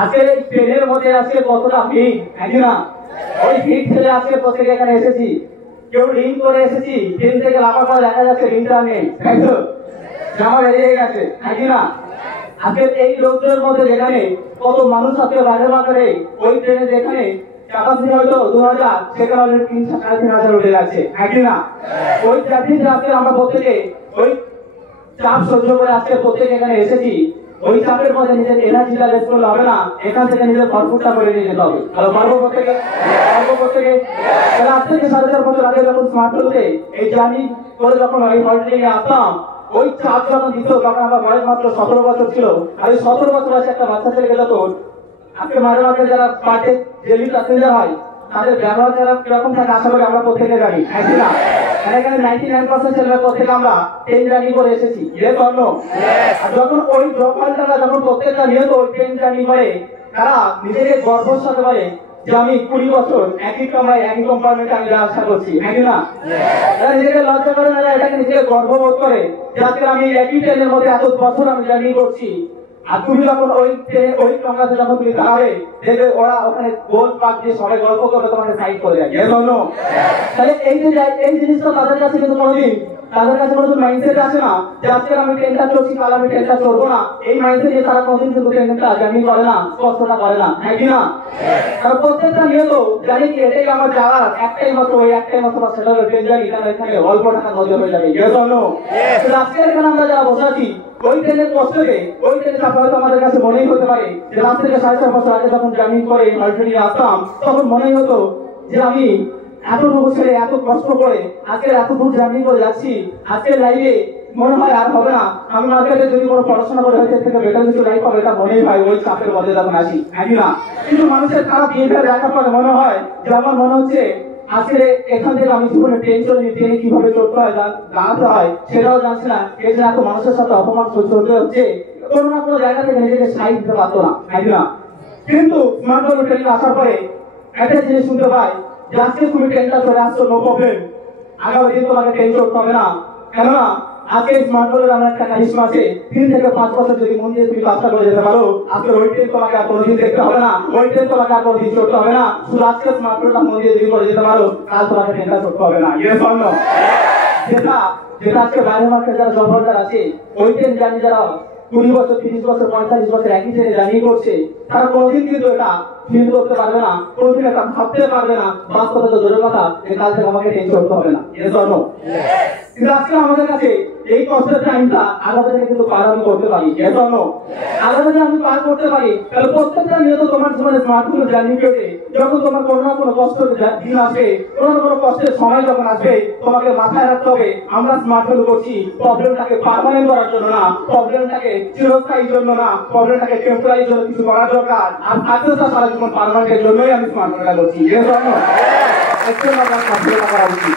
আজকে ট্রেনের মধ্যে আজকে কতটা ভিড়, নাকি না? ওই ভিড় ছেড়ে আজকে প্রত্যেকে এখানে এসেছি। কেউ রিং করে এসেছি, ট্রেন থেকে লাফার পর দেখা যাচ্ছে রিংটা নেই, তাই তো? জামা বেরিয়ে গেছে, নাকি না? আজকে এই লোকদের মধ্যে যেখানে কত মানুষ আজকে বাইরে বাজারে ওই ট্রেনে যেখানে ক্যাপাসিটি হয়তো 2000, সেখানে অলরেডি 3,000-3,500 উঠে গেছে, নাকি না? ওই জাতিতে আজকে আমরা প্রত্যেকে ওই চাপ সহ্য করে আজকে প্রত্যেকে এখানে এসেছি। ওই চাপের মধ্যে নিজের এনার্জিটা রেস্ট করলে হবে না, এখান থেকে নিজের ভরপুরটা করে নিয়ে যেতে হবে। তাহলে গর্ব প্রত্যেকে তাহলে আজ থেকে 4,500 বছর আগে যখন স্মার্টফোনতে এই জার্নি করে যখন ওই হলটে আসতাম, ওই চাপ যখন দিত তখন আমার বয়স মাত্র 17 বছর ছিল। আর এই 17 বছর বয়সে একটা বাচ্চা ছেলে গেল তো আজকে মাঝে মাঝে যারা পার্টে ডেলি প্যাসেঞ্জার হয় তাদের ব্যবহার যারা কিরকম থাকে আশা করি আমরা প্রত্যেকে জানি, নাকি না? এখানে 99% ছেলেরা প্রত্যেকে আমরা ট্রেন জার্নি করে এসেছি, আর যখন ওই জবমানটা যখন প্রত্যেকটা নিয়ত ওই ট্রেন জার্নি করে তারা নিজেকে গর্বের সাথে বলে যে আমি 20 বছর একই কামরায় একই কম্পার্টমেন্টে আমি ব্যবসা করছি, নাকি না? এরা নিজেকে লজ্জা করে না, এটাকে নিজেকে গর্ববোধ করে যে আজকে আমি একই ট্রেনের মধ্যে এত বছর আমি জার্নি করছি। আর তুমি যখন ওই ট্রেনে ওই কামরাতে যখন তুমি দাঁড়াবে দেখবে ওরা ওখানে গোল পাক দিয়ে সবাই গল্প করবে, তোমাকে সাইড করে যায়, তাহলে এই যে এই জিনিসটা তাদের কাছে কিন্তু কোনোদিন তাদের কাছে কোনো মাইন্ডসেট আসে না যে আজকে আমি ট্রেনটা চলছি, কাল আমি ট্রেনটা চলবো না। এই মাইন্ডসেট নিয়ে তারা কোনোদিন কিন্তু ট্রেনটা জার্নি করে না, কষ্টটা করে না, নাকি না? তারা প্রত্যেকটা নিয়ত জানি কি এটাই আমার যাওয়ার একটাই মাত্র, ওই একটাই মাত্র সেটা হলো ট্রেন জার্নি, কারণ এখানে অল্প টাকা নজর হয়ে যাবে। আজকে এখানে আমরা যারা বসে আছি ওই ট্রেনের কষ্টকে ওই ট্রেনের চাপ হয়তো আমাদের কাছে মনেই হতে পারে যে আজ থেকে 4.5 বছর আগে যখন জার্নি করে হলটে আসতাম তখন মনেই হতো যে আমি এতটুকু ছেলে এত কষ্ট করে আজকে এত দূর জার্নি করে যাচ্ছি। আজকের লাইফে মনে হয় আর হবে না, আমি মার্কেটে যদি কোনো পড়াশোনা করে হয়তো থেকে বেটার কিছু লাইফ হবে, এটা মনেই হয় ওই চাপের মধ্যে যখন আসি, নাকি না? কিন্তু মানুষের খারাপ বিহেভিয়ার দেখার পরে মনে হয় যে আমার মনে হচ্ছে আজকে এখান থেকে আমি জীবনে ট্রেন চলে ট্রেনে কিভাবে চলতে হয় জানাতে হয় সেটাও জানছি না। এই যে এত মানুষের সাথে অপমান সহ্য হতে হচ্ছে, কোনো না কোনো জায়গা থেকে নিজেকে সাইড দিতে পারতো না, নাকি না? কিন্তু স্মার্টফোন ট্রেনে আসার পরে একটা জিনিস শুনতে পাই যে আজকে তুমি ট্রেনটা চলে আসছো, নো প্রবলেম, আগামী দিন তোমাকে ট্রেন চড়তে হবে না। কেননা আজকে স্মার্টফোনের আমার একটা কারিশমা আছে, 3 থেকে 5 বছর যদি মন দিয়ে তুমি কাজটা করে যেতে পারো আজকে ওই ট্রেন তোমাকে আর কোনোদিন দেখতে হবে না, ওই ট্রেন তোমাকে আর কোনোদিন চড়তে হবে না। শুধু আজকে স্মার্টফোনটা মন দিয়ে যদি করে যেতে পারো কাল তোমাকে ট্রেনটা চড়তে হবে না। যেটা যেটা আজকে বাইরের মার্কেটে যারা জব হোল্ডার আছে ওই ট্রেন জানি যারা 20 বছর 30 বছর 45 বছর একই ট্রেনে জার্নি করছে তারা কোনোদিন কিন্তু এটা ফিল করতে পারবে না, কোনোদিন এটা ভাবতে পারবে না বাস্তবতা তো দূরের কথা যে কাল থেকে আমাকে ট্রেন চড়তে হবে না। কিন্তু আজকে আমাদের কাছে এই কষ্টের টাইমটা আলাদা থেকে কিন্তু পার আমি করতে পারি, আলাদা থেকে আমি পার করতে পারি। তাহলে প্রত্যেকটা নিয়ত তোমার জীবনে স্মার্টফোন জার্নি পেতে যখন তোমার কোনো না কোনো কষ্ট দিন আসবে, কোনো না কোনো কষ্টের সময় যখন আসবে তোমাকে মাথায় রাখতে হবে আমরা স্মার্টফোন করছি প্রবলেমটাকে পার্মানেন্ট করার জন্য না, প্রবলেমটাকে চিরস্থায়ীর জন্য না, প্রবলেমটাকে টেম্পোরারির জন্য কিছু করার দরকার। আর আত্মীয়তা সারা জীবন পার্মানেন্টের জন্যই আমি স্মার্টফোনটা করছি, করা উচিত।